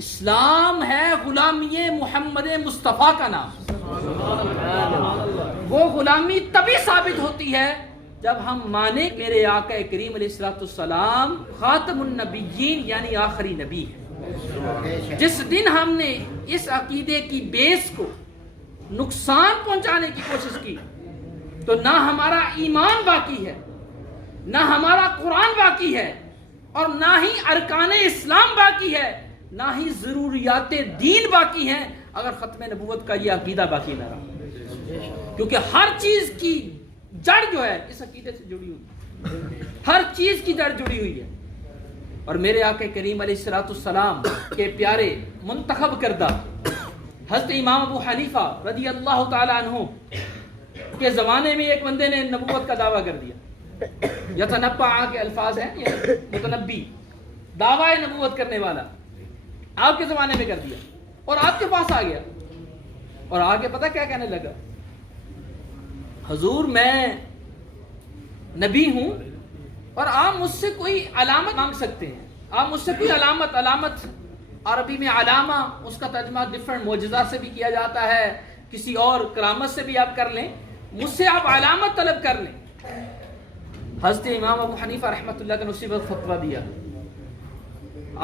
اسلام ہے غلامی محمد مصطفیٰ کا نام. وہ غلامی تبھی ثابت ہوتی ہے جب ہم مانیں میرے آقا کریم علیہ الصلوۃ والسلام خاتم النبیین یعنی آخری نبی ہے. جس دن ہم نے اس عقیدے کی بیس کو نقصان پہنچانے کی کوشش کی تو نہ ہمارا ایمان باقی ہے، نہ ہمارا قرآن باقی ہے، اور نہ ہی ارکان اسلام باقی ہے، نہ ہی ضروریات دین باقی ہیں اگر ختم نبوت کا یہ عقیدہ باقی نہ رہا. کیونکہ ہر چیز کی جڑ جو ہے اس عقیدے سے جڑی ہوئی ہے، ہر چیز کی جڑ جڑی ہوئی ہے. اور میرے آقا کریم علیہ الصلوۃ والسلام کے پیارے منتخب کردہ حضرت امام ابو حنیفہ رضی اللہ تعالی عنہ کے زمانے میں ایک بندے نے نبوت کا دعویٰ کر دیا. یتنبع کے الفاظ ہیں، متنبی، دعویٰ نبوت کرنے والا، آپ کے زمانے میں کر دیا اور آپ کے پاس آ گیا اور آگے پتہ کیا کہنے لگا؟ حضور میں نبی ہوں اور آپ مجھ سے کوئی علامت مانگ سکتے ہیں. آپ مجھ سے کوئی علامت عربی میں علامہ اس کا ترجمہ ڈفرنٹ معجزہ سے بھی کیا جاتا ہے، کسی اور کرامت سے بھی آپ کر لیں، مجھ سے آپ علامت طلب کر لیں. حضرت امام ابو حنیفہ رحمۃ اللہ کا اسی وقت فتویٰ دیا.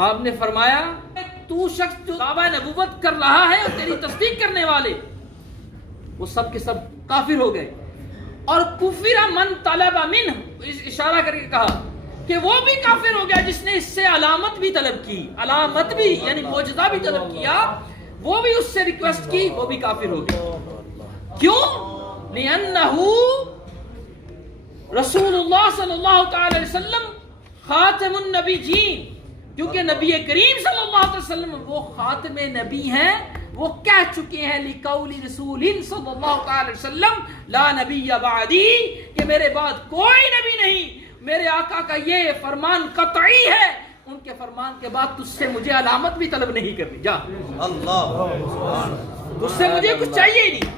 آپ نے فرمایا تو شخص جو دعویٰ نبوت کر رہا ہے اور تیری تصدیق کرنے والے وہ سب کے سب کافر ہو گئے. اور کفر من طلب منہ، اشارہ کر کے کہا کہ وہ بھی کافر ہو گیا جس نے اس سے علامت بھی طلب کی، علامت بھی یعنی معجزہ بھی طلب کیا، وہ بھی اس سے ریکویسٹ کی، وہ بھی کافر ہو گیا. کیوں؟ لِأَنَّهُ رسول اللہ صلی اللہ تعالی علیہ وسلم خاتم النبیین، کیونکہ نبی کریم صلی اللہ علیہ وسلم وہ خاتم نبی ہیں. وہ کہہ چکے ہیں لِقَوْلِ رسول صلی اللہ تعالی وسلم لا نبی بعدی، کہ میرے بعد کوئی نبی نہیں. میرے آقا کا یہ فرمان قطعی ہے، ان کے فرمان کے بعد تجھ سے مجھے علامت بھی طلب نہیں کرنی. جا اللہ، تجھ سے مجھے کچھ چاہیے ہی نہیں،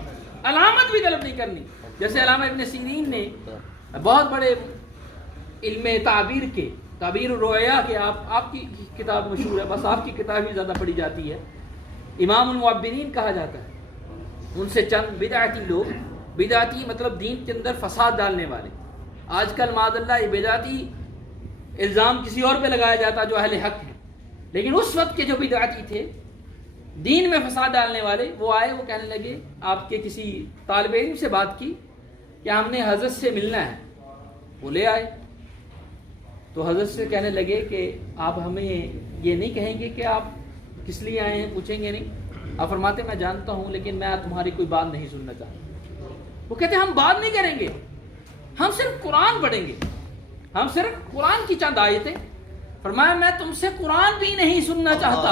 علامت بھی طلب نہیں کرنی. جیسے علامہ ابن سیرین نے بہت بڑے علم تعبیر الرؤیا کے، آپ کی کتاب مشہور ہے، بس آپ کی کتاب ہی زیادہ پڑھی جاتی ہے، امام المعبرین کہا جاتا ہے. ان سے چند بدعتی لوگ، بدعتی مطلب دین کے اندر فساد ڈالنے والے. آج کل معاذ اللہ یہ بدعتی الزام کسی اور پہ لگایا جاتا جو اہل حق ہے، لیکن اس وقت کے جو بدعتی تھے دین میں فساد ڈالنے والے، وہ آئے، وہ کہنے لگے، آپ کے کسی طالب علم سے بات کی کہ ہم نے حضرت سے ملنا ہے. وہ لے آئے تو حضرت سے کہنے لگے کہ آپ ہمیں یہ نہیں کہیں گے کہ آپ کس لیے آئے ہیں، پوچھیں گے نہیں؟ آپ فرماتے میں جانتا ہوں لیکن میں تمہاری کوئی بات نہیں سننا چاہتا. وہ کہتے ہم بات نہیں کریں گے، ہم صرف قرآن پڑھیں گے، ہم صرف قرآن کی چند آیتیں. فرمایا میں تم سے قرآن بھی نہیں سننا چاہتا،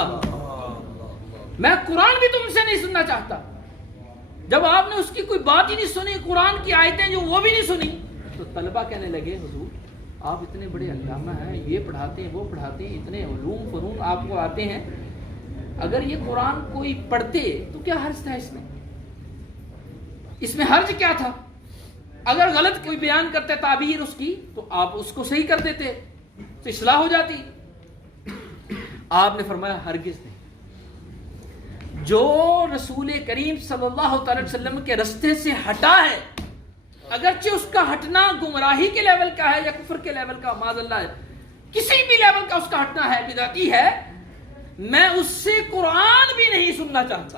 میں قرآن بھی تم سے نہیں سننا چاہتا. جب آپ نے اس کی کوئی بات ہی نہیں سنی، قرآن کی آیتیں جو وہ بھی نہیں سنی، تو طلبہ کہنے لگے حضور آپ اتنے بڑے علامہ ہیں، یہ پڑھاتے ہیں وہ پڑھاتے ہیں، اتنے علوم فنون آپ کو آتے ہیں، اگر یہ قرآن کوئی پڑھتے تو کیا حرج تھا اس میں حرج کیا تھا؟ اگر غلط کوئی بیان کرتے تعبیر اس کی تو آپ اس کو صحیح کر دیتے تو اصلاح ہو جاتی. آپ نے فرمایا ہرگز نہیں. جو رسول کریم صلی اللہ تعالی وسلم کے رستے سے ہٹا ہے، اگرچہ اس کا ہٹنا گمراہی کے لیول کا ہے یا کفر کے لیول کا، معاذ اللہ ہے، کسی بھی لیول کا اس کا ہٹنا ہے، بدعتی ہے، میں اس سے قرآن بھی نہیں سننا چاہتا.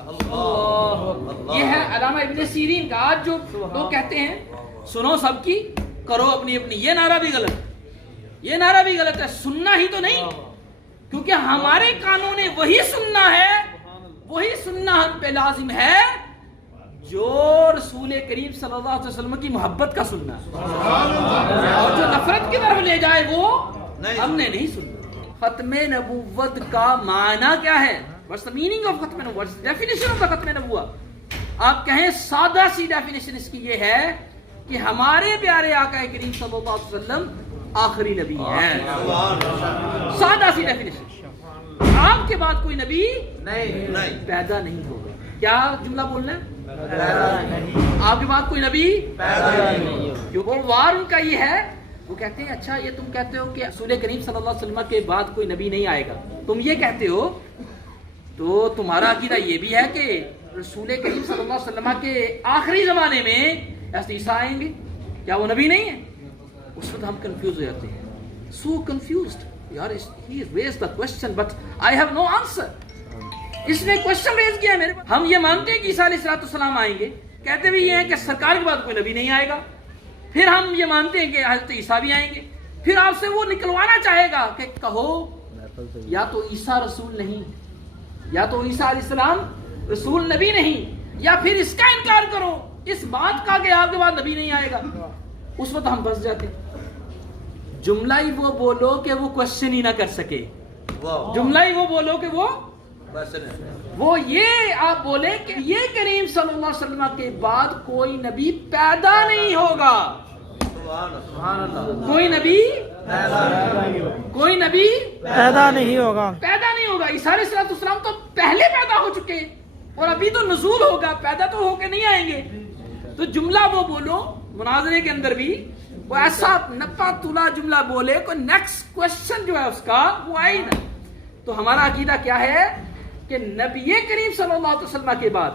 یہ ہے علامہ ابن سیرین کا. آج جو لوگ کہتے ہیں سنو سب کی، کرو اپنی اپنی، یہ نعرہ بھی غلط ہے، یہ نعرہ بھی غلط ہے. سننا ہی تو نہیں، کیونکہ ہمارے قانون وہی سننا ہے، وہی سننا ہم پہ لازم ہے جو رسول کریم صلی اللہ علیہ وسلم کی محبت کا سننا ہے، اور جو نفرت کی طرف لے جائے وہ ہم نے نہیں سننا. ختم نبوت کا معنی کیا ہے؟ What's the meaning of ختم نبوت؟ What's the definition of the ختم نبوت؟ آپ کہیں سادہ سی ڈیفینیشن اس کی یہ ہے کہ ہمارے پیارے آقا کریم صلی اللہ علیہ وسلم آخری نبی ہیں. سادہ سی ڈیفینیشن. آپ کے بعد کوئی نبی نہیں پیدا نہیں ہوگا. کیا جملہ بولنا ہے؟ آپ کے بعد کوئی نبی پیدا نہیں ہوگا. کیونکہ وار ان کا یہ ہے، وہ کہتے ہیں اچھا یہ تم کہتے ہو کہ رسول کریم صلی اللہ علیہ وسلم کے بعد کوئی نبی نہیں آئے گا، تم یہ کہتے ہو تو تمہارا عقیدہ یہ بھی ہے کہ رسول کریم صلی اللہ علیہ وسلم کے آخری زمانے میں ایسے عیسیٰ آئیں گے، کیا وہ نبی نہیں ہے؟ اس وقت ہم کنفیوز ہو جاتے ہیں، سو کنفیوزڈ یار. He raised the question but I have no answer. اس نے کوشچن ریز کیا ہے میرے پاس. ہم یہ مانتے ہیں کہ عیسیٰ علیہ السلام آئیں گے، کہتے بھی یہ ہیں کہ سرکار کے بعد کوئی نبی نہیں آئے گا. پھر ہم یہ مانتے ہیں کہ حضرت عیسیٰ بھی آئیں گے. پھر آپ سے وہ نکلوانا چاہے گا کہ کہو یا تو عیسیٰ رسول نہیں، یا تو عیسیٰ علیہ السلام رسول نبی نہیں، یا پھر اس کا انکار کرو، اس بات کا کہ آپ کے بعد نبی نہیں آئے گا. اس وقت ہم بس جاتے ہیں. جملہ ہی وہ بولو کہ وہ کوشچن ہی نہ کر سکے، جملہ ہی وہ بولو کہ وہ یہ آپ بولے کہ یہ کریم صلی اللہ علیہ وسلم کے بعد کوئی نبی پیدا نہیں ہوگا. کوئی نبی پیدا نہیں ہوگا. عیسیٰ علیہ السلام تو پہلے پیدا ہو چکے اور ابھی تو نزول ہوگا، پیدا تو ہو کے نہیں آئیں گے. تو جملہ وہ بولو مناظرے کے اندر بھی وہ ایسا نپا تلا جملہ بولے کوئی نیکسٹ کوشچن جو ہے اس کا وہ آئی نا. تو ہمارا عقیدہ کیا ہے کہ نبی کریم صلی اللہ علیہ وسلم کے بعد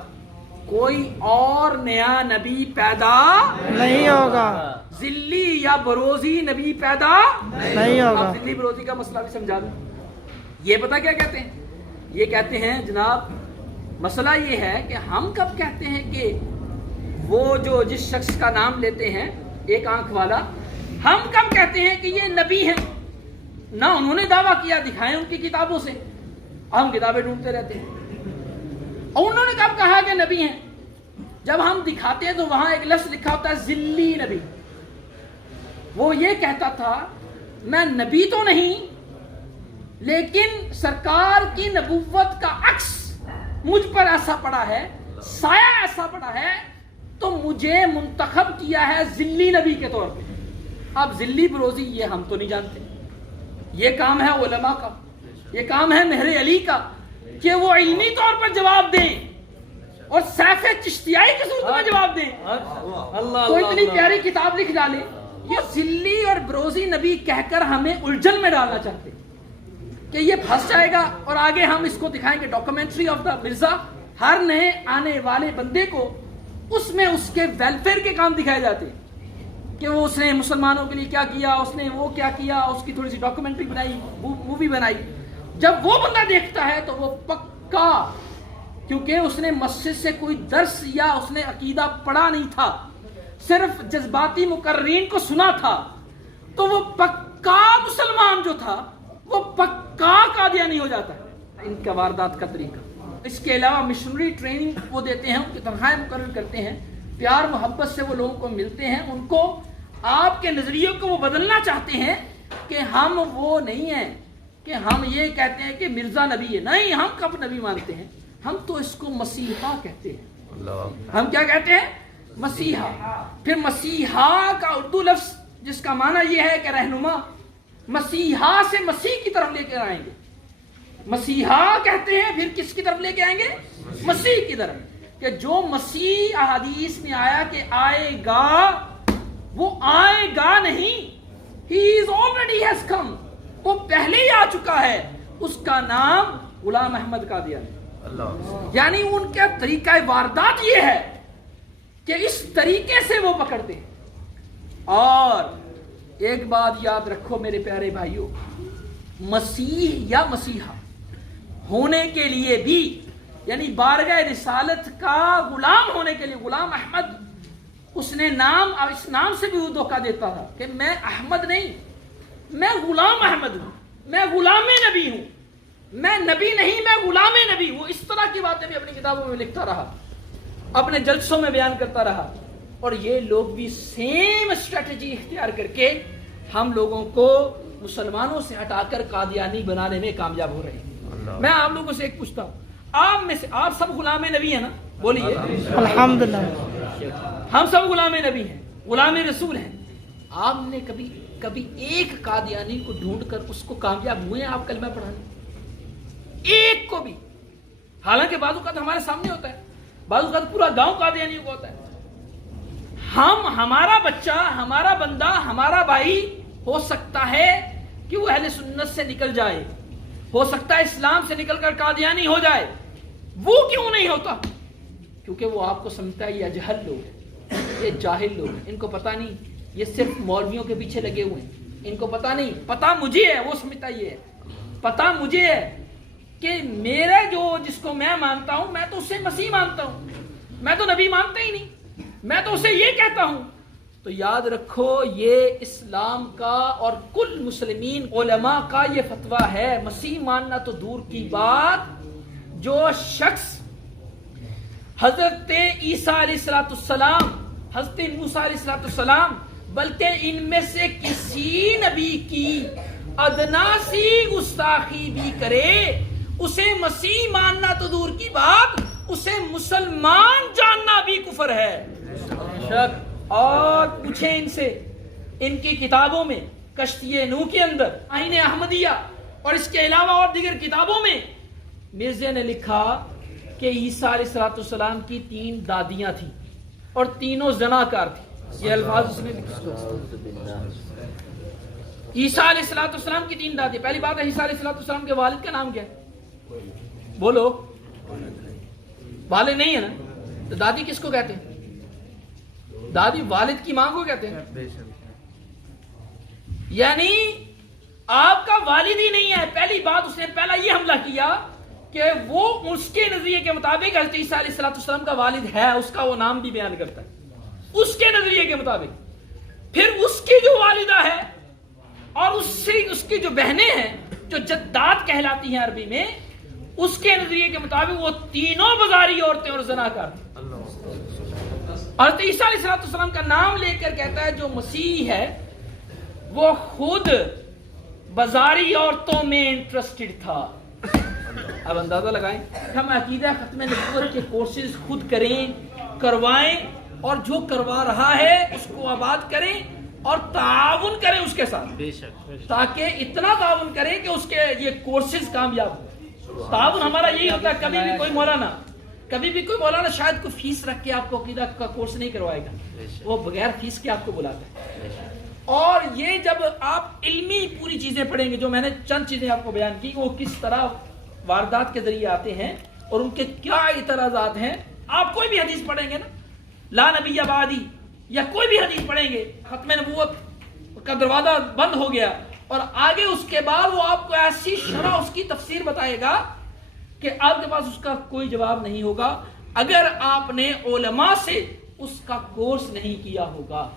کوئی اور نیا نبی پیدا نہیں ہوگا، ذلی یا بروزی نبی پیدا نہیں ہوگا. ذلی بروزی کا مسئلہ بھی سمجھا دوں. یہ پتہ کیا کہتے ہیں؟ یہ کہتے ہیں جناب مسئلہ یہ ہے کہ ہم کب کہتے ہیں کہ وہ جو جس شخص کا نام لیتے ہیں ایک آنکھ والا، ہم کب کہتے ہیں کہ یہ نبی ہیں؟ نہ انہوں نے دعویٰ کیا، دکھائیں ان کی کتابوں سے، ہم کتابیں ڈھونڈتے رہتے ہیں. اور انہوں نے کب کہا کہ نبی ہیں؟ جب ہم دکھاتے ہیں تو وہاں ایک لفظ لکھا ہوتا ہے ذلی نبی. وہ یہ کہتا تھا میں نبی تو نہیں لیکن سرکار کی نبوت کا عکس مجھ پر ایسا پڑا ہے، سایہ ایسا پڑا ہے، تو مجھے منتخب کیا ہے ذلی نبی کے طور پہ. اب ذلی بروزی یہ ہم تو نہیں جانتے، یہ کام ہے علماء کا، یہ کام ہے مہر علی کا کہ وہ علمی طور پر جواب دیں اور سیف چشتیائی کی صورت میں جواب دیں. تو اتنی پیاری کتاب لکھ ڈالے. یہ ذلی اور بروزی نبی کہہ کر ہمیں الجھن میں ڈالنا چاہتے کہ یہ پھنس جائے گا، اور آگے ہم اس کو دکھائیں گے ڈاکومنٹری آف دا مرزا. ہر نئے آنے والے بندے کو اس میں اس کے ویلفیئر کے کام دکھائے جاتے کہ وہ اس نے مسلمانوں کے لیے کیا کیا، اس نے وہ کیا کیا، اس کی تھوڑی سی ڈاکومنٹری بنائی، مووی بنائی. جب وہ بندہ دیکھتا ہے تو وہ پکا، کیونکہ اس نے مسجد سے کوئی درس یا اس نے عقیدہ پڑھا نہیں تھا، صرف جذباتی مقررین کو سنا تھا، تو وہ پکا مسلمان جو تھا وہ پکا قادیانی ہو جاتا ہے. ان کا واردات کا طریقہ. اس کے علاوہ مشنری ٹریننگ وہ دیتے ہیں، ان کی تنخواہیں مقرر کرتے ہیں، پیار محبت سے وہ لوگوں کو ملتے ہیں، ان کو آپ کے نظریوں کو وہ بدلنا چاہتے ہیں کہ ہم وہ نہیں ہیں کہ ہم یہ کہتے ہیں کہ مرزا نبی ہے. نہیں، ہم کب نبی مانتے ہیں؟ ہم تو اس کو مسیحا کہتے ہیں. ہم کیا کہتے ہیں؟ مسیحا. پھر مسیحا کا اردو لفظ جس کا معنی یہ ہے کہ رہنما، مسیحا سے مسیح کی طرف لے کے آئیں گے. مسیحا کہتے ہیں، پھر کس کی طرف لے کے آئیں گے؟ مسیح کی طرف. کہ جو مسیح احادیث میں آیا کہ آئے گا، وہ آئے گا نہیں، he is already has come، وہ پہلے ہی آ چکا ہے. اس کا نام غلام احمد قادیانی. یعنی ان کا طریقہ واردات یہ ہے کہ اس طریقے سے وہ پکڑتے ہیں. اور ایک بات یاد رکھو میرے پیارے بھائیوں، مسیح یا مسیحا ہونے کے لیے بھی، یعنی بارگاہ رسالت کا غلام ہونے کے لیے، غلام احمد، اس نے نام، اس نام سے بھی وہ دھوکہ دیتا تھا کہ میں احمد نہیں، میں غلام احمد ہوں، میں غلام نبی ہوں، میں نبی نہیں، میں غلام نبی ہوں. اس طرح کی باتیں بھی اپنی کتابوں میں لکھتا رہا، اپنے جلسوں میں بیان کرتا رہا. اور یہ لوگ بھی سیم اسٹریٹجی اختیار کر کے ہم لوگوں کو مسلمانوں سے ہٹا کر قادیانی بنانے میں کامیاب ہو رہے ہیں. میں آپ لوگوں سے ایک پوچھتا ہوں، آپ میں سے آپ سب غلام نبی ہیں نا؟ بولیے الحمدللہ. ہم سب غلام نبی ہیں، غلام رسول ہیں. آپ نے کبھی ایک قادیانی کو ڈھونڈ کر اس کو کامیاب ہوئے ہیں آپ کلمہ پڑھانے؟ ایک کو بھی. حالانکہ بعض اوقات ہمارے سامنے ہوتا ہے، بعض اوقات پورا گاؤں قادیانی کو ہوتا ہے. ہمارا بچہ، ہمارا بندہ، ہمارا بھائی ہو سکتا ہے کہ وہ اہل سنت سے نکل جائے، ہو سکتا ہے اسلام سے نکل کر قادیانی ہو جائے، وہ کیوں نہیں ہوتا؟ کیونکہ وہ آپ کو سمجھتا ہے یہ اجہل لوگ ہیں، یہ جاہل لوگ ہیں، ان کو پتہ نہیں، یہ صرف مولویوں کے پیچھے لگے ہوئے ہیں، ان کو پتہ نہیں، پتہ مجھے ہے، وہ سمجھتا یہ ہے، پتہ مجھے ہے کہ میرا جس کو میں مانتا ہوں، میں تو اسے مسیح مانتا ہوں، میں تو نبی مانتا ہی نہیں، میں تو اسے یہ کہتا ہوں۔ تو یاد رکھو یہ اسلام کا اور کل مسلمین علماء کا یہ فتویٰ ہے، مسیح ماننا تو دور کی بات، جو شخص حضرت عیسیٰ علیہ السلام، حضرت موسیٰ علیہ السلام، بلکہ ان میں سے کسی نبی کی ادنا سی گستاخی بھی کرے، اسے مسیح ماننا تو دور کی بات، اسے مسلمان جاننا بھی کفر ہے۔ اور پوچھیں ان سے، ان کی کتابوں میں کشتی نوح کے اندر، آئین احمدیہ اور اس کے علاوہ اور دیگر کتابوں میں مرزا نے لکھا کہ عیسیٰ علیہ السلام کی 3 دادیاں تھیں اور تینوں زناکار تھیں، یہ الفاظ اس نے لکھا۔ عیسیٰ علیہ السلام کی 3 دادی، پہلی بات ہے عیسیٰ علیہ السلام کے والد کا نام کیا ہے؟ بولو، والد نہیں ہے نا، تو دادی کس کو کہتے ہیں؟ دادی والد کی ماں کو کہتے ہیں، یعنی آپ کا والد ہی نہیں ہے۔ پہلی بات اس نے پہلا یہ حملہ کیا کہ وہ اس کے نظریے کے مطابق حضرت عیسیٰ علیہ السلام کا والد ہے، اس کا وہ نام بھی بیان کرتا ہے اس کے نظریے کے مطابق۔ پھر اس کی جو والدہ ہے اور اس کی جو بہنیں ہیں جو جدات کہلاتی ہیں عربی میں، اس کے نظریے کے مطابق وہ تینوں بازاری عورتیں اور زناکار تھیں۔ حضرت عیسیٰ علیہ السلام کا نام لے کر کہتا ہے جو مسیح ہے وہ خود بازاری عورتوں میں انٹرسٹڈ تھا۔ اب اندازہ لگائیں، ہم عقیدہ ختم نبوت کے کورسز خود کریں، کروائیں، اور جو کروا رہا ہے اس کو آباد کریں اور تعاون کریں اس کے ساتھ، تاکہ اتنا تعاون کریں کہ اس کے یہ کورسز کامیاب ہوں۔ تعاون ہمارا یہی ہوتا ہے، کبھی بھی کوئی مولانا شاید کوئی فیس رکھ کے آپ کو عقیدہ کا کورس نہیں کروائے گا، وہ بغیر فیس کے آپ کو بلاتا ہے۔ اور یہ جب آپ علمی پوری چیزیں پڑھیں گے، جو میں نے چند چیزیں آپ کو بیان کی، وہ کس طرح واردات کے ذریعے آتے ہیں اور ان کے کیا اعتراضات ہیں، آپ کوئی بھی حدیث پڑھیں گے نا، لا نبی بعدی، یا کوئی بھی حدیث پڑھیں گے، ختم نبوت کا دروازہ بند ہو گیا، اور آگے اس کے بعد وہ آپ کو ایسی شرح اس کی تفسیر بتائے گا کہ آپ کے پاس اس کا کوئی جواب نہیں ہوگا اگر آپ نے علماء سے اس کا کورس نہیں کیا ہوگا،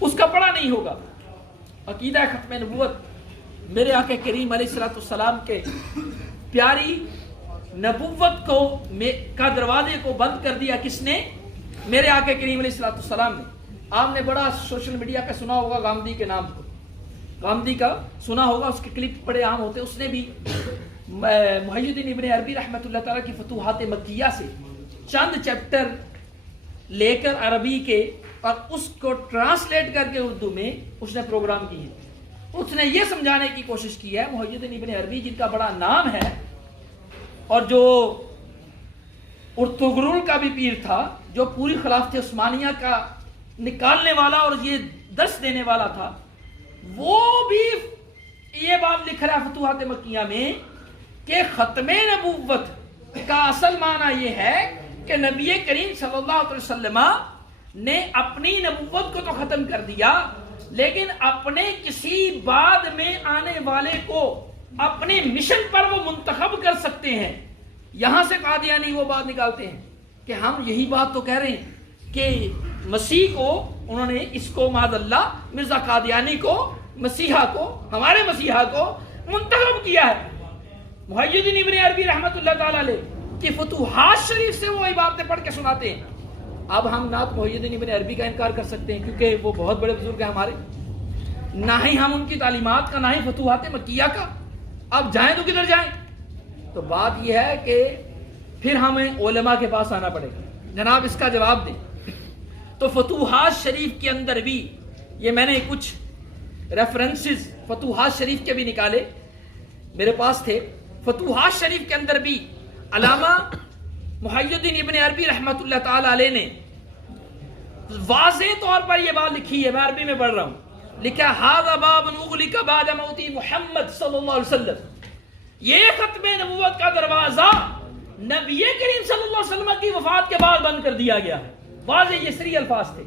اس کا پڑھا نہیں ہوگا۔ عقیدہ ختم نبوت میرے آقا کریم علیہ السلام کے پیاری نبوت کا دروازے کو بند کر دیا کس نے؟ میرے آقا کریم علیہ السلام نے۔ آپ نے بڑا سوشل میڈیا پہ سنا ہوگا گامدی کے نام کو، گامدی کا سنا ہوگا، اس کے کلپ بڑے عام ہوتے ہیں۔ اس نے بھی محی الدین ابن عربی رحمۃ اللہ تعالیٰ کی فتوحات مکیہ سے چند چیپٹر لے کر عربی کے اور اس کو ٹرانسلیٹ کر کے اردو میں اس نے پروگرام کی ہے۔ اس نے یہ سمجھانے کی کوشش کی ہے، محی الدین ابن عربی جن کا بڑا نام ہے اور جو ارطغرل کا بھی پیر تھا، جو پوری خلافت عثمانیہ کا نکالنے والا اور یہ درس دینے والا تھا، وہ بھی یہ بات لکھ رہا ہے فتوحات مکیہ میں کہ ختم نبوت کا اصل معنی یہ ہے کہ نبی کریم صلی اللہ علیہ وسلم نے اپنی نبوت کو تو ختم کر دیا، لیکن اپنے کسی بعد میں آنے والے کو اپنے مشن پر وہ منتخب کر سکتے ہیں۔ یہاں سے قادیانی وہ بات نکالتے ہیں کہ ہم یہی بات تو کہہ رہے ہیں کہ مسیح کو انہوں نے اس کو معاذ اللہ مرزا قادیانی کو، مسیحا کو، ہمارے مسیحا کو منتخب کیا ہے۔ محی الدین ابن عربی رحمۃ اللہ تعالی علیہ کی فتوحات شریف سے وہ باتیں پڑھ کے سناتے ہیں۔ اب ہم نہ تو محی الدین ابن عربی کا انکار کر سکتے ہیں کیونکہ وہ بہت بڑے بزرگ ہیں ہمارے، نہ ہی ہم ان کی تعلیمات کا، نہ ہی فتوحات مکیہ کا۔ اب جائیں تو کدھر جائیں؟ تو بات یہ ہے کہ پھر ہمیں علماء کے پاس آنا پڑے گا، جناب اس کا جواب دیں۔ تو فتوحات شریف کے اندر بھی یہ میں نے کچھ ریفرنسز فتوحات شریف کے بھی نکالے، میرے پاس تھے۔ فتوحات شریف کے اندر بھی علامہ محی الدین ابن عربی رحمۃ اللہ تعالی علیہ نے واضح طور پر یہ بات لکھی ہے، میں عربی میں پڑھ رہا ہوں، لکھا ھذا باب اغلق بعد موت محمد صلی اللہ علیہ وسلم، یہ ختم نبوت کا دروازہ نبی کریم صلی اللہ علیہ وسلم کی وفات کے بعد بند کر دیا گیا ہے. واضح یہ سری الفاظ تھے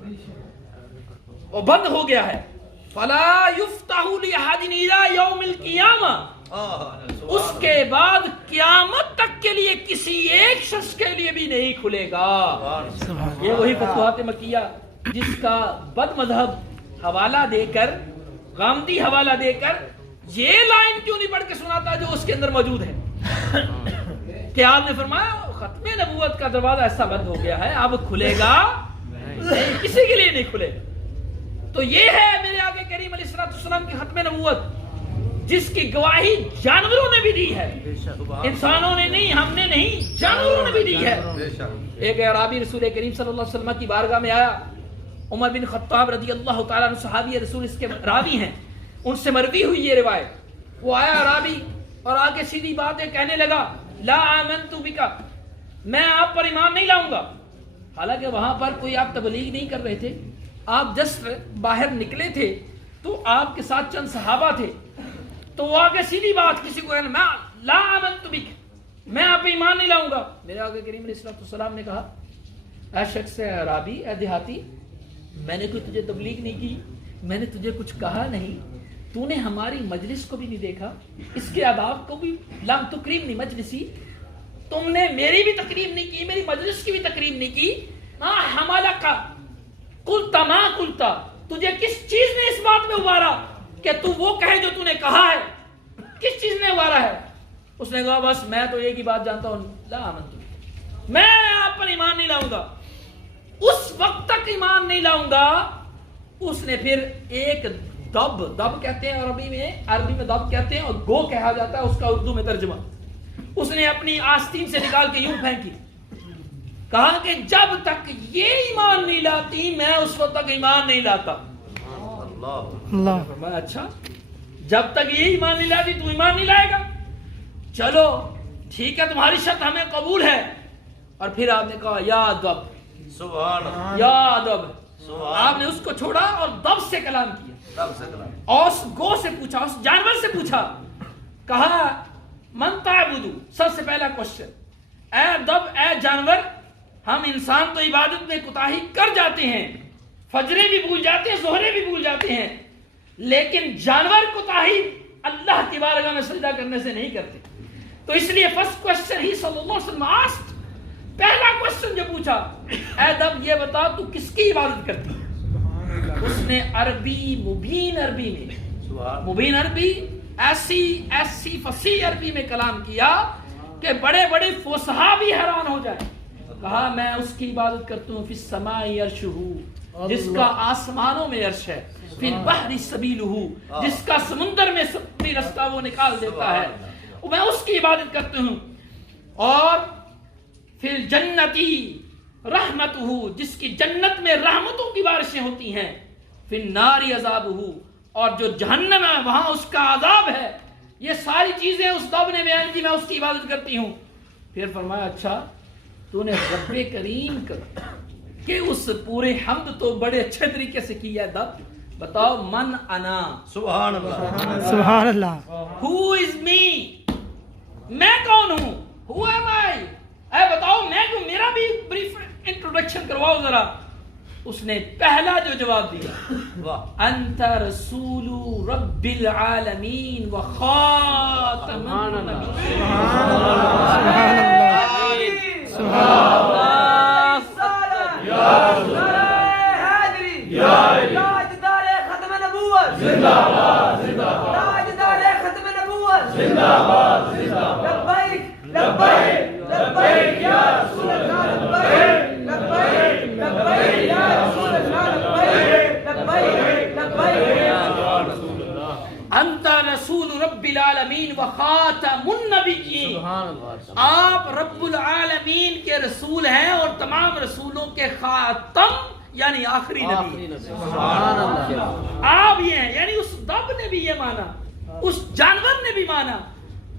اور بند ہو گیا ہے. فلا یفتح لأحد الى یوم القیامہ. اس کے بعد قیامت تک کے لیے کسی ایک شخص کے لیے بھی نہیں کھلے گا. یہ وہی فتوحات مکیہ جس کا بد مذہب حوالہ دے کر، غامدی حوالہ دے کر یہ لائن کیوں نہیں پڑھ کے سناتا جو اس کے اندر موجود ہے کہ آپ نے فرمایا ختم نبوت کا دروازہ ایسا بند ہو گیا ہے اب کھلے گا نہیں، کسی کے لیے نہیں کھلے گا. تو یہ ہے میرے آقا کریم علیہ السلام کی ختم نبوت جس کی گواہی جانوروں نے بھی دی ہے، انسانوں نے نہیں، ہم نے نہیں، جانوروں نے بھی دی ہے. ایک اعرابی رسول کریم صلی اللہ علیہ وسلم کی بارگاہ میں آیا. عمر بن خطاب رضی اللہ تعالیٰ عنہ صحابی رسول اس کے راوی ہیں، ان سے مروی ہوئی یہ روایت. وہ آیا عربی اور آگے سیدھی باتیں کہنے لگا، لا آمنت بک، میں آپ پر ایمان نہیں لاؤں گا. حالانکہ وہاں پر کوئی آپ تبلیغ نہیں کر رہے تھے، آپ جسٹ باہر نکلے تھے تو آپ کے ساتھ چند صحابہ تھے. تو وہ آگے سیدھی بات کسی کو کہنا، میں لا آمنت بک، میں آپ پہ ایمان نہیں لاؤں گا. میرے آقا کریم علیہ السلام نے کہا، اے شخص عربی، اے دیہاتی، میں نے کوئی تجھے تبلیغ نہیں کی، میں نے تجھے کچھ کہا نہیں، تو نے ہماری مجلس کو بھی نہیں دیکھا، اس کے آداب کو بھی، لم تکریمنی مجلسی، تم نے میری بھی تکریم نہیں کی، میری مجلس کی بھی تکریم نہیں کی. حملک قلت ما قلت، تجھے کس چیز نے اس بات میں ابھارا کہ تو وہ کہے جو تو نے کہا ہے؟ کس چیز نے ابھارا ہے؟ اس نے کہا بس میں تو ایک ہی بات جانتا ہوں، لا آمنت، میں آپ پر ایمان نہیں لاؤں گا. اس وقت تک ایمان نہیں لاؤں گا. اس نے پھر ایک دب کہتے ہیں عربی میں دب کہتے ہیں اور گو کہا جاتا ہے اس کا اردو میں ترجمہ. اس نے اپنی آستین سے نکال کے یوں پھینکی، کہا کہ جب تک یہ ایمان نہیں لاتی میں اس وقت تک ایمان نہیں لاتا. اللہ، اچھا جب تک یہ ایمان نہیں لاتی تو ایمان نہیں لائے گا؟ چلو ٹھیک ہے، تمہاری شرط ہمیں قبول ہے. اور پھر آپ نے کہا یا دب، سبحان اللہ، یا دب. آپ نے اس کو چھوڑا اور دب سے کلام کیا، اور اس گو سے پوچھا، اس جانور سے پوچھا، کہا من تعبد. سب سے پہلا کوشچن، اے دب، اے جانور، ہم انسان تو عبادت میں کوتاہی کر جاتے ہیں، فجرے بھی بھول جاتے ہیں، ظہرے بھی بھول جاتے ہیں، لیکن جانور کوتاہی اللہ کی بارگاہ میں سجدہ کرنے سے نہیں کرتے. تو اس لیے فرسٹ کوشچن ہی صلی اللہ علیہ وسلم آسکڈ، پہلا کوشچن جو پوچھا، اے دب یہ بتا تو کس کی عبادت کرتی ہے؟ اس نے عربی، مبین عربی ایسی فصیح عربی میں کلام کیا کہ بڑے بڑے فصحا بھی حیران ہو جائیں. کہا میں اس کی عبادت کرتا ہوں، فی السماء عرشہ، جس کا آسمانوں میں عرش ہے، فی البحر سبیلہ، جس کا سمندر میں اپنی رستہ وہ نکال دیتا ہے، میں اس کی عبادت کرتا ہوں. اور فی الجنتی رحمتہ، جس کی جنت میں رحمتوں کی بارشیں ہوتی ہیں، فی النار عذابہ، اور جو جہنم ہے وہاں اس کا عذاب ہے. یہ ساری چیزیں اس دب نے بیان کی، میں اس کی عبادت کرتی ہوں. پھر فرمایا اچھا تو نے رب کریم کہ اس پورے حمد تو بڑے اچھے طریقے سے کی ہے، دب بتاؤ من انا. سبحان اللہ، سبحان اللہ. who is me، میں کون ہوں، who am I، اے بتاؤ میں کیوں، میرا بھی بریف انٹروڈکشن کرواؤ ذرا. اس نے پہلا جو جواب دیا، انت رسول رب العالمین و خاتم النبیین. سبحان اللہ، تاجدار ختم نبوت زندہ باد، تاجدار ختم نبوت زندہ باد. لبیک لبیک لبیک یا رسول اللہ، لبیک لبیک لبیک یا رسول اللہ، لبیک لبیک لبیک یا رسول اللہ. انت رسول رب العالمین و خاتم النبیین، آپ رب العالمین کے رسول ہیں اور تمام رسولوں کے خاتم یعنی آخری نبی. آپ یہ ہیں، یعنی اس دب نے بھی یہ مانا، اس جانور نے بھی مانا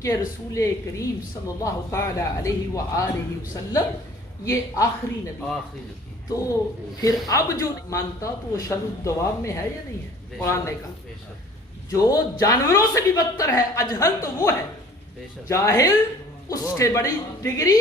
کہ رسول کریم صلی اللہ تعالی علیہ وآلہ وسلم یہ آخری نبی. تو پھر اب جو مانتا تو وہ شر الدوام میں ہے یا نہیں ہے؟ قرآن نے کہا جو جانوروں سے بھی بدتر ہے، اجہل تو وہ ہے، جاہل اس سے بڑی ڈگری